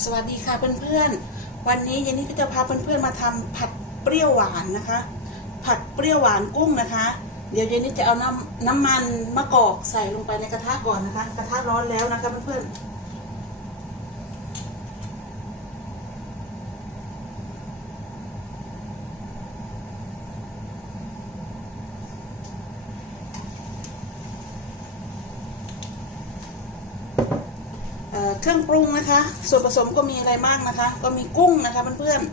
สวัสดีค่ะเพื่อนๆ วันนี้เย็นนี้ก็จะพาเพื่อนๆมาทำผัดเปรี้ยวหวานนะคะ ผัดเปรี้ยวหวานกุ้งนะคะ เดี๋ยวเย็นนี้จะเอาน้ำน้ำมันมะกอกใส่ลงไปในกระทะก่อนนะคะ กระทะร้อนแล้วนะคะเพื่อนๆ เครื่องปรุงนะคะ ส่วนผสมก็มีอะไรบ้างนะคะ ก็มีกุ้งนะคะเพื่อนๆ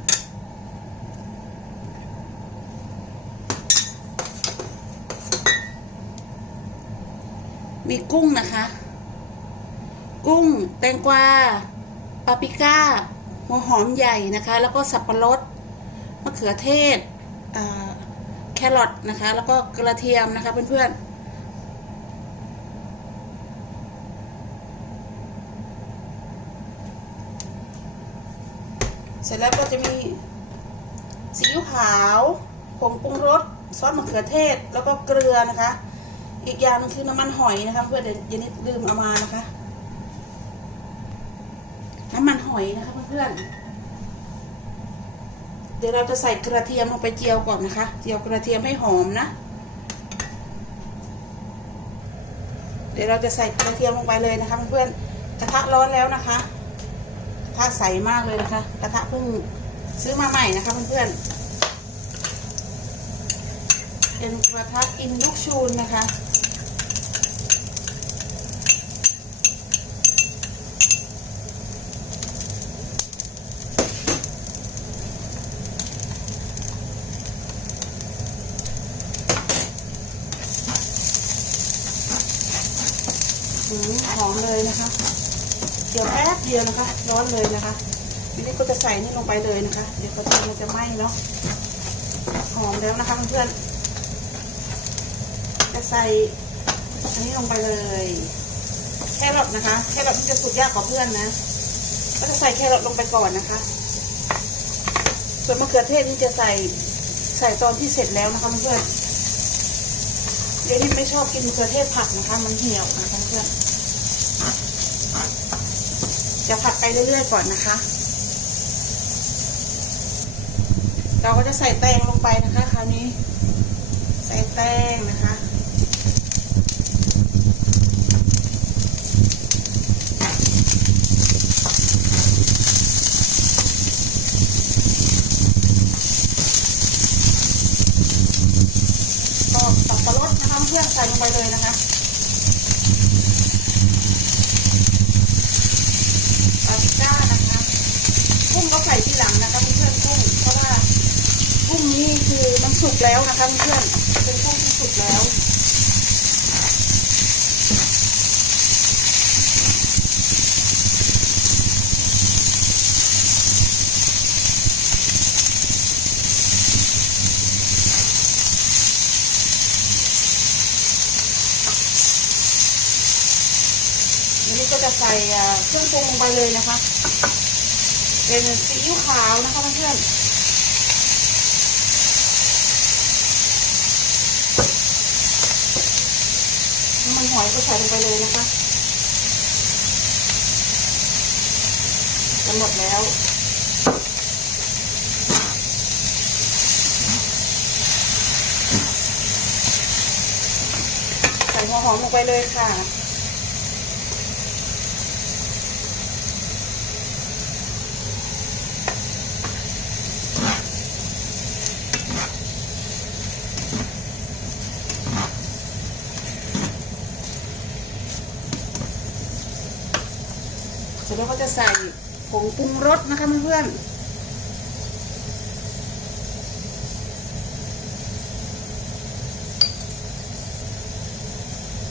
มีกุ้งนะคะ กุ้งแตงกวาปาปิก้าหัวหอมใหญ่นะคะ แล้วก็สับปะรดมะเขือเทศแครอทนะคะ แล้วก็กระเทียมนะคะเพื่อนๆ เสร็จแล้วก็จะมีซีอิ๊วขาวผงปรุงรสซอสมะเขือเทศ แล้วก็เกลือนะคะ อีกอย่างนึงคือน้ำมันหอยนะคะเพื่อนเดี๋ยวเย็นนี้ลืมเอามานะคะ น้ำมันหอยนะคะเพื่อนๆเดี๋ยวเราจะใส่กระเทียมลงไปเจียวก่อนนะคะ เจียวกระเทียมให้หอมนะ เดี๋ยวเราจะใส่กระเทียมลงไปเลยนะคะเพื่อนๆกระทะร้อนแล้วนะคะ ระทะใสมากเลยนะคะ กระทะเพิ่งซื้อมาใหม่นะคะเพื่อนๆ เป็นกระทะอินดุกชูนนะคะหอมเลยนะคะ เดี๋ยวแป๊บเดียวนะคะ ร้อนเลยนะคะทีนี้ก็จะใส่นี่ลงไปเลยนะคะ เดี๋ยวกระเทียมมันจะไหม้เนาะหอมแล้วนะคะเพื่อนๆจะใส่อันนี้ลงไปเลยแครอทนะคะแครอทมันจะสุกยากกว่าเพื่อนนะ ก็จะใส่แครอทลงไปก่อนนะคะ ส่วนมะเขือเทศนี่จะใส่ใส่ตอนที่เสร็จแล้วนะคะเพื่อนเดี๋ยวที่ไม่ชอบกินมะเขือเทศผัดนะคะ มันเหี่ยวนะคะเพื่อน จะผัดไปเรื่อยๆก่อนนะคะ เราก็จะใส่แตงลงไปนะคะ คราวนี้ ใส่แตงนะคะก็สับปะรดนะคะเพื่อนใส่ลงไปเลยนะคะปาปริก้านะคะ กุ้งก็ใส่ทีหลังนะคะเพื่อนกุ้ง เพราะว่ากุ้งนี้คือมันสุกแล้วนะคะเพื่อนเป็นกุ้งที่สุกแล้วนี้ก็จะใส่เครื่องปรุงลงไปเลยนะคะ เป็นซีอิ๊วขาวนะคะเพื่อนมันหอยก็ใส่ลงไปเลยนะคะจะหมดแล้วใส่หัวหอมลงไปเลยค่ะ สร็จแล้วก็จะใส่ผงปรุงรสนะคะเพื่อนๆ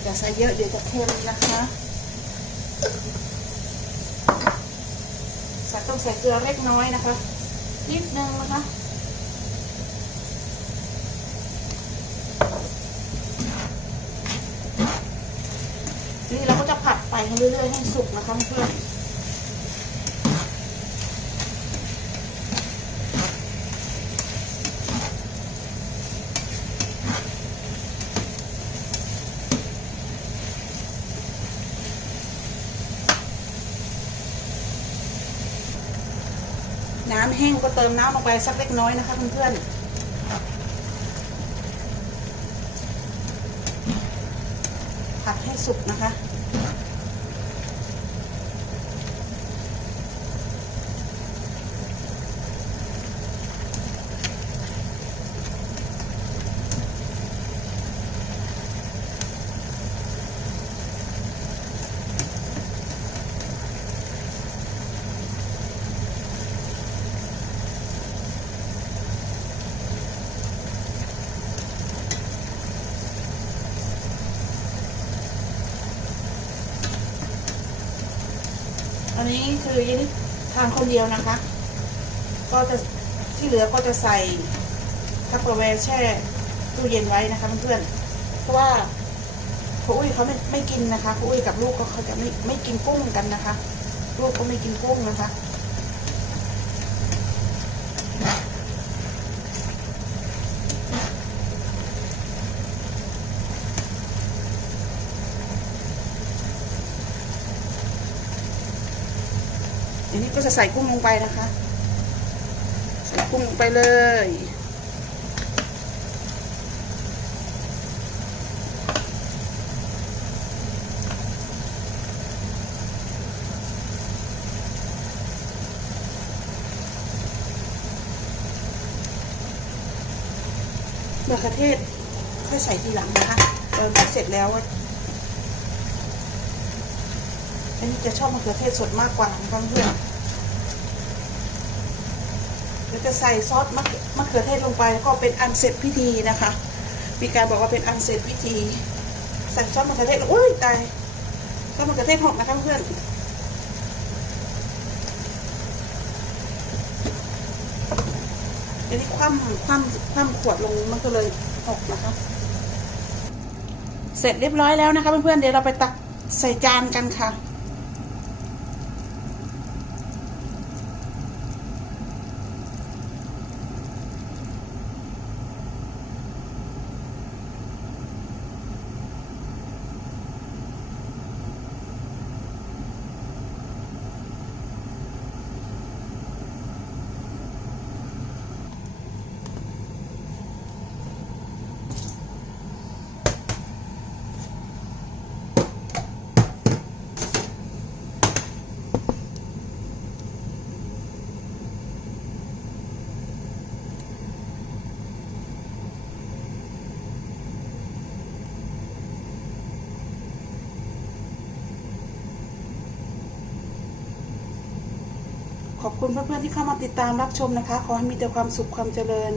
อย่าใส่เยอะเดี๋ยวจะเค็มนะคะใส่ต้องใส่เกลือเล็กน้อยนะคะนิดนึงนะคะทีนี้เราก็จะผัดไปเรื่อยๆให้สุกนะคะเพื่อน น้ำแห้งก็เติมน้ำลงไปสักเล็กน้อยนะคะเพื่อนๆผัดให้สุกนะคะ อันนี้คือยินทานคนเดียวนะคะ ก็จะที่เหลือก็จะใส่ทัพเปอร์แวร์แช่ตู้เย็นไว้นะคะเพื่อนๆเพราะว่าพ่ออุ้ยเขาไม่ไม่กินนะคะพ่ออุ้ยกับลูกก็เขาจะไม่ไม่กินกุ้งกันนะคะ ลูกก็ไม่กินกุ้งนะคะ นนี้ก็จะใส่กุ้งลงไปนะคะ ใส่กุ้งลงไปเลย มะเขือเทศค่อยใส่ทีหลังนะคะเออเสร็จแล้วอะอันนี้จะชอบมะเขือเทศสดมากกว่านะคะเพื่อน เดี๋ยวจะใส่ซอสมะเขือมะเขือเทศลงไปแล้วก็เป็นอันเสร็จพิธีนะคะ มีการบอกว่าเป็นอันเสร็จพิธีใส่ซอสมะเขือเทศอุ้ยตายซอสมะเขือเทศหกนะคะเพื่อนเดี๋ยวนี้คว่ำคว่ำคว่ำขวดลงมันก็เลยหกนะคะ เสร็จเรียบร้อยแล้วนะคะเพื่อนๆเดี๋ยวเราไปตักใส่จานกันค่ะ อบคุณเพื่อนๆที่เข้ามาติดตามรับชมนะคะ ขอให้มีแต่ความสุขความเจริญ